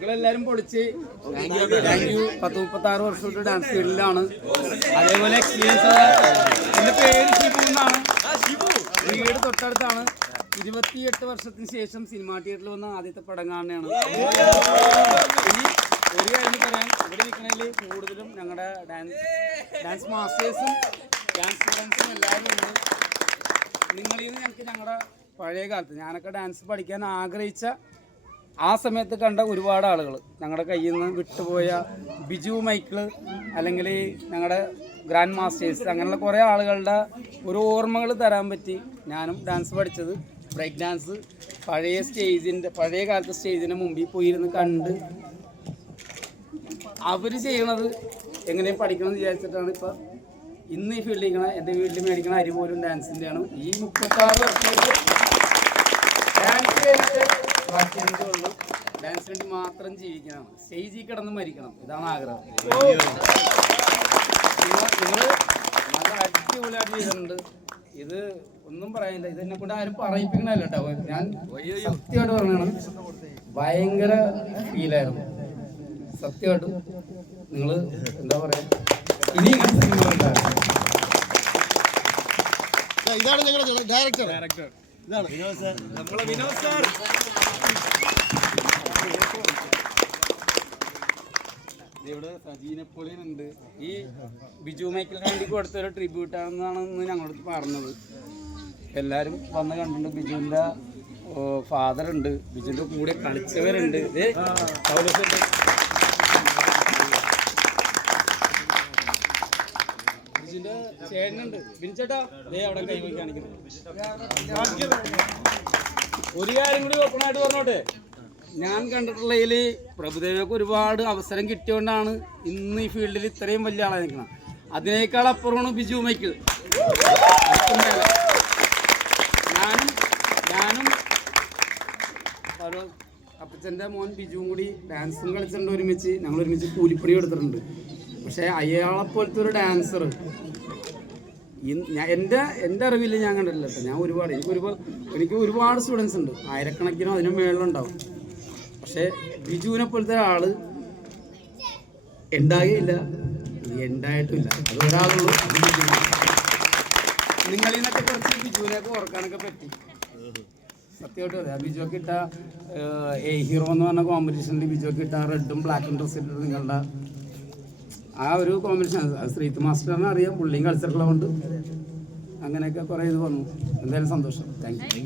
മക്കളെല്ലാരും പൊളിച്ച് 10-36 വർഷമായിട്ട് ഡാൻസ് ഫീൽഡിലാണ്. അതേപോലെ എക്സ്പീരിയൻസ്. എൻ്റെ പേര് ഷിബു എന്നാണ്. വീട് തൊട്ടടുത്താണ്. 28 വർഷത്തിന് ശേഷം സിനിമാ തിയേറ്ററിൽ വന്ന ആദ്യത്തെ പടം കാണുകയാണ്. ഇനി ഒരു കാര്യം പറയാൻ, ഇവിടെ നിൽക്കണതിൽ കൂടുതലും ഞങ്ങളുടെ ഡാൻസ് മാസ്റ്റേഴ്സും ഡാൻസ് സ്റ്റുഡൻസും എല്ലാവരും ഉണ്ട്. നിങ്ങളിൽ നിന്ന് ഞങ്ങൾക്ക് ഞങ്ങളുടെ പഴയ കാലത്ത് ഞാനൊക്കെ ഡാൻസ് പഠിക്കാൻ ആഗ്രഹിച്ച ആ സമയത്ത് കണ്ട ഒരുപാട് ആളുകൾ, ഞങ്ങളുടെ കയ്യിൽ നിന്ന് വിട്ടുപോയ ബിജു മൈക്കിള്, അല്ലെങ്കിൽ ഞങ്ങളുടെ ഗ്രാൻഡ് മാസ്റ്റേഴ്സ്, അങ്ങനെയുള്ള കുറേ ആളുകളുടെ ഒരു ഓർമ്മകൾ തരാൻ പറ്റി. ഞാനും ഡാൻസ് പഠിച്ചത് ബ്രേക്ക് ഡാൻസ് പഴയ കാലത്തെ സ്റ്റേജിൻ്റെ മുമ്പിൽ പോയിരുന്ന് കണ്ട് അവർ ചെയ്യണത് എങ്ങനെയും പഠിക്കണം എന്ന് വിചാരിച്ചിട്ടാണ് ഇപ്പം ഇന്ന് ഈ ഫീൽഡിൽ ഇരിക്കണം. എൻ്റെ വീട്ടിൽ മേടിക്കണ അരി പോലും ഡാൻസിൻ്റെയാണ്. ഈ 36 വർഷമായിട്ട് ഡാൻസ് കഴിഞ്ഞിട്ട് ബാക്കിയുള്ളൂ. ഡാൻസിന് വേണ്ടി മാത്രം ജീവിക്കണം. സ്റ്റേജിൽ കിടന്ന് മരിക്കണം. ഇതാണ് ആഗ്രഹം. നിങ്ങൾ നല്ല അടിപൊളിയായിട്ട് ചെയ്തിട്ടുണ്ട്. ഇത് ഒന്നും പറയാനില്ല. ഇതെന്നെ കൊണ്ട് ആരും പറയിപ്പിക്കണല്ലോ കേട്ടോ. ഞാൻ സത്യമായിട്ട് പറഞ്ഞാണ്, ഭയങ്കര ഫീലായിരുന്നു സത്യമായിട്ടും. നിങ്ങൾ എന്താ പറയാ, ഇനി ഇതാണ് ഞങ്ങളുടെ ഡയറക്ടർ. ഇതാണ് വിനോദ് സാർ. ഇവിടെ സജീനെപ്പോലെയും ഉണ്ട്. ഈ ബിജു മൈക്കിൾ വേണ്ടി കൊടുത്തൊരു ട്രിബ്യൂട്ടാണെന്നാണ് ഇന്ന് ഞങ്ങളടുത്ത് പറഞ്ഞത്. എല്ലാവരും വന്ന് കണ്ടിട്ടുണ്ട്. ബിജുവിൻ്റെ ഫാദർ ഉണ്ട്, ബിജുവിൻ്റെ കൂടെ കളിച്ചവരുണ്ട്. ബിജുവിൻ്റെ ചേട്ടനുണ്ട്, ബിൻചേട്ടാ. അവിടെ കൈവയ്ക്ക് കാണിക്കുന്നത്. ഒരു കാര്യം കൂടി ഓപ്പണായിട്ട് പറഞ്ഞോട്ടെ, ഞാൻ കണ്ടിട്ടുള്ളതിൽ പ്രഭുദേവയ്ക്ക് ഒരുപാട് അവസരം കിട്ടിയോണ്ടാണ് ഇന്ന് ഈ ഫീൽഡിൽ ഇത്രയും വലിയ ആളായി നിൽക്കണം. അതിനേക്കാൾ അപ്പുറമാണ് ബിജു മൈക്കിൾ. ഞാനും അപ്പച്ചൻ്റെ മോൻ ബിജുവും കൂടി ഡാൻസും കളിച്ചിട്ടുണ്ട് ഒരുമിച്ച്. ഞങ്ങൾ ഒരുമിച്ച് കൂലിപ്പണി എടുത്തിട്ടുണ്ട്. പക്ഷേ അയാളെപ്പോലത്തെ ഒരു ഡാൻസർ എൻ്റെ അറിവിൽ ഞാൻ കണ്ടിട്ടില്ല കേട്ടോ. ഞാൻ എനിക്ക് ഒരുപാട് സ്റ്റുഡൻസ് ഉണ്ട്, ആയിരക്കണക്കിനോ അതിനും മേളിലുണ്ടാവും. പക്ഷേ ബിജുവിനെ പോലത്തെ ഒരാൾ ഉണ്ടാകുകയില്ല, ഉണ്ടായിട്ടില്ല. അത് ഒരാളുള്ളൂ. നിങ്ങളിൽ നിന്നൊക്കെ കുറച്ച് ബിജുവിനെയൊക്കെ ഓർക്കാനൊക്കെ പറ്റി. സത്യമായിട്ട് പറയാം. ബിജുവൊക്കെ ഇട്ട ഹീറോ എന്ന് പറഞ്ഞ കോമ്പറ്റീഷനിൽ ബിജുവൊക്കെ ഇട്ട റെഡും ബ്ലാക്കും ഡ്രസ്സ് ഇട്ടിട്ട് നിങ്ങളുടെ ആ ഒരു കോമ്പറ്റീഷൻ, അത് ശ്രീത്ത് മാസ്റ്ററിനെ അറിയാം, പുള്ളിയും കളിച്ചിട്ടുള്ളതുകൊണ്ട് അങ്ങനെയൊക്കെ കുറേ ഇത് വന്നു. എന്തായാലും സന്തോഷം. Thank you.